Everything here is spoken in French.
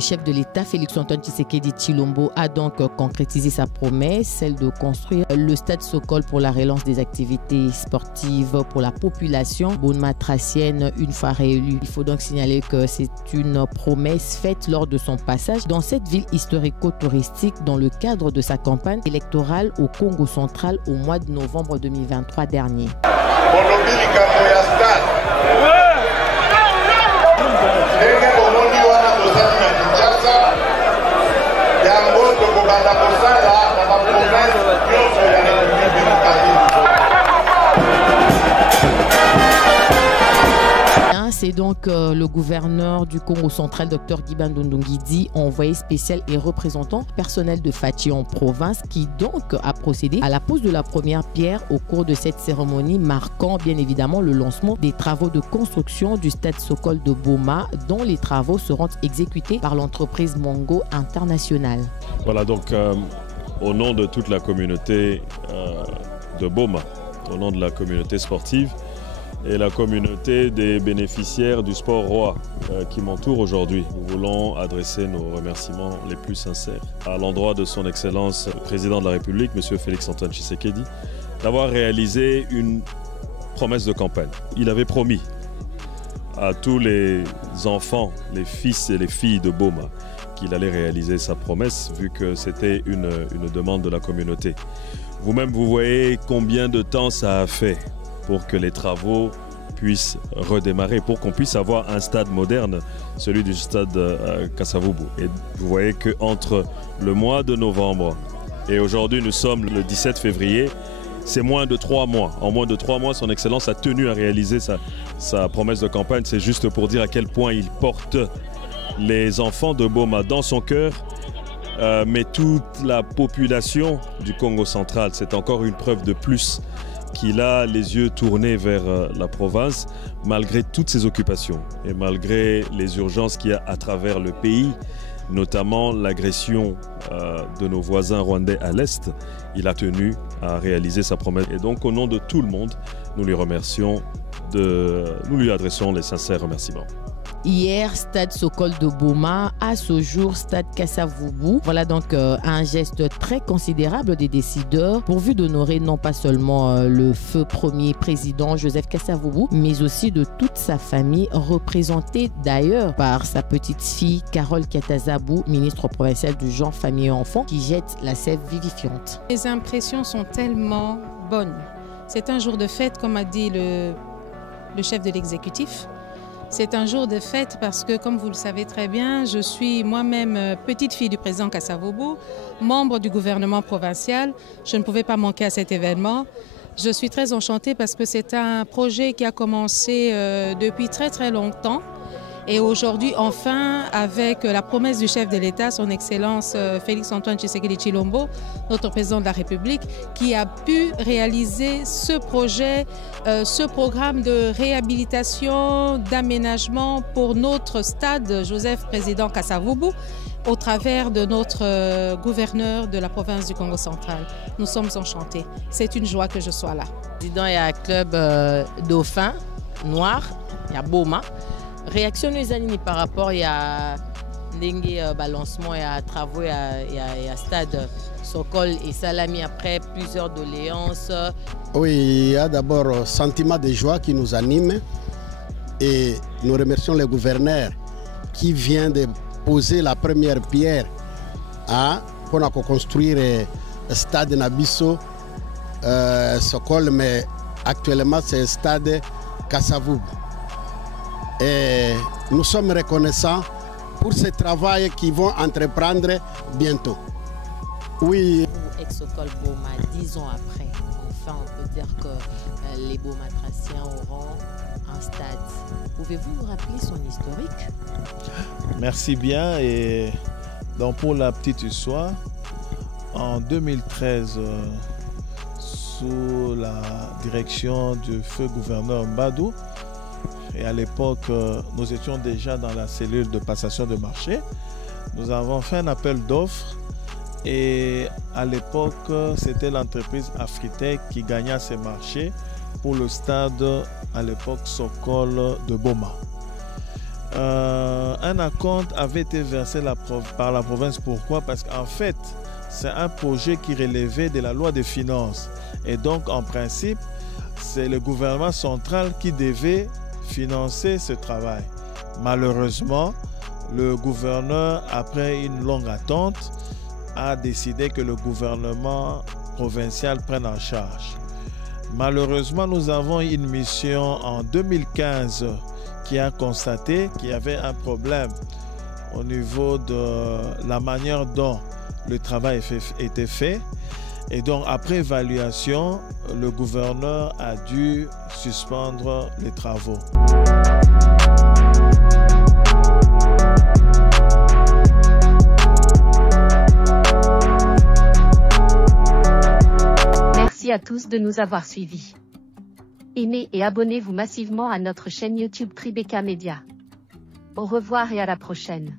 Le chef de l'État, Félix-Antoine Tshisekedi Tshilombo, a donc concrétisé sa promesse, celle de construire le stade Sokol pour la relance des activités sportives pour la population bonne-matracienne une fois réélue. Il faut donc signaler que c'est une promesse faite lors de son passage dans cette ville historico-touristique dans le cadre de sa campagne électorale au Congo central au mois de novembre 2023 dernier. C'est donc le gouverneur du Congo central, Dr Guy Bandondongidi, envoyé spécial et représentant personnel de Fachi en province, qui donc a procédé à la pose de la première pierre au cours de cette cérémonie, marquant bien évidemment le lancement des travaux de construction du stade Sokol de Boma, dont les travaux seront exécutés par l'entreprise Mongo International. Voilà, donc au nom de toute la communauté de Boma, au nom de la communauté sportive, et la communauté des bénéficiaires du sport roi qui m'entoure aujourd'hui. Nous voulons adresser nos remerciements les plus sincères à l'endroit de son Excellence le Président de la République, M. Félix-Antoine Tshisekedi, d'avoir réalisé une promesse de campagne. Il avait promis à tous les enfants, les fils et les filles de Boma, qu'il allait réaliser sa promesse, vu que c'était une demande de la communauté. Vous-même, vous voyez combien de temps ça a fait pour que les travaux puissent redémarrer, pour qu'on puisse avoir un stade moderne, celui du stade Kasavubu. Et vous voyez qu'entre le mois de novembre et aujourd'hui, nous sommes le 17 février, c'est moins de 3 mois. En moins de 3 mois, son Excellence a tenu à réaliser sa promesse de campagne. C'est juste pour dire à quel point il porte les enfants de Boma dans son cœur, mais toute la population du Congo central. C'est encore une preuve de plus qu'il a les yeux tournés vers la province, malgré toutes ses occupations et malgré les urgences qu'il y a à travers le pays, notamment l'agression de nos voisins rwandais à l'Est. Il a tenu à réaliser sa promesse. Et donc, au nom de tout le monde, nous lui remercions, nous lui adressons les sincères remerciements. Hier, stade Sokol de Boma, à ce jour, stade Kasavubu. Voilà donc un geste très considérable des décideurs pourvu d'honorer non pas seulement le feu premier président Joseph Kasavubu, mais aussi de toute sa famille, représentée d'ailleurs par sa petite fille Carole Kiatazabou, ministre provinciale du genre, famille et enfants, qui jette la sève vivifiante. Les impressions sont tellement bonnes. C'est un jour de fête, comme a dit le chef de l'exécutif. C'est un jour de fête parce que, comme vous le savez très bien, je suis moi-même petite fille du président Kasavubu, membre du gouvernement provincial. Je ne pouvais pas manquer à cet événement. Je suis très enchantée parce que c'est un projet qui a commencé depuis très longtemps. Et aujourd'hui, enfin, avec la promesse du chef de l'État, son Excellence Félix-Antoine Tshisekedi Tshilombo, notre président de la République, qui a pu réaliser ce projet, ce programme de réhabilitation, d'aménagement pour notre stade Joseph Président Kasavubu, au travers de notre gouverneur de la province du Congo central. Nous sommes enchantés. C'est une joie que je sois là. Président, il y a un club dauphin, noir, il y a Boma. Réaction nous anime par rapport à Dengue balancement et à travaux et à stade Sokol et Salami après plusieurs doléances. Oui, il y a d'abord un sentiment de joie qui nous anime et nous remercions le gouverneur qui vient de poser la première pierre pour construire le stade Nabiso Sokol, mais actuellement c'est le stade Kasavubu. Et nous sommes reconnaissants pour ce travail qu'ils vont entreprendre bientôt. Oui. Ex-Sokol Boma, 10 ans après, enfin on peut dire que les Bomatraciens auront un stade. Pouvez-vous nous rappeler son historique? Merci bien. Et donc pour la petite histoire, en 2013, sous la direction du feu gouverneur Mbadou, et à l'époque, nous étions déjà dans la cellule de passation de marché. Nous avons fait un appel d'offres et à l'époque, c'était l'entreprise Afritech qui gagnait ces marchés pour le stade, à l'époque, Sokol de Boma. un acompte avait été versé par la province. Pourquoi? Parce qu'en fait, c'est un projet qui relevait de la loi des finances. Et donc, en principe, c'est le gouvernement central qui devait financer ce travail. Malheureusement, le gouverneur, après une longue attente, a décidé que le gouvernement provincial prenne en charge. Malheureusement, nous avons une mission en 2015 qui a constaté qu'il y avait un problème au niveau de la manière dont le travail était fait. Et donc, après évaluation, le gouverneur a dû suspendre les travaux. Merci à tous de nous avoir suivis. Aimez et abonnez-vous massivement à notre chaîne YouTube Tribeca Media. Au revoir et à la prochaine.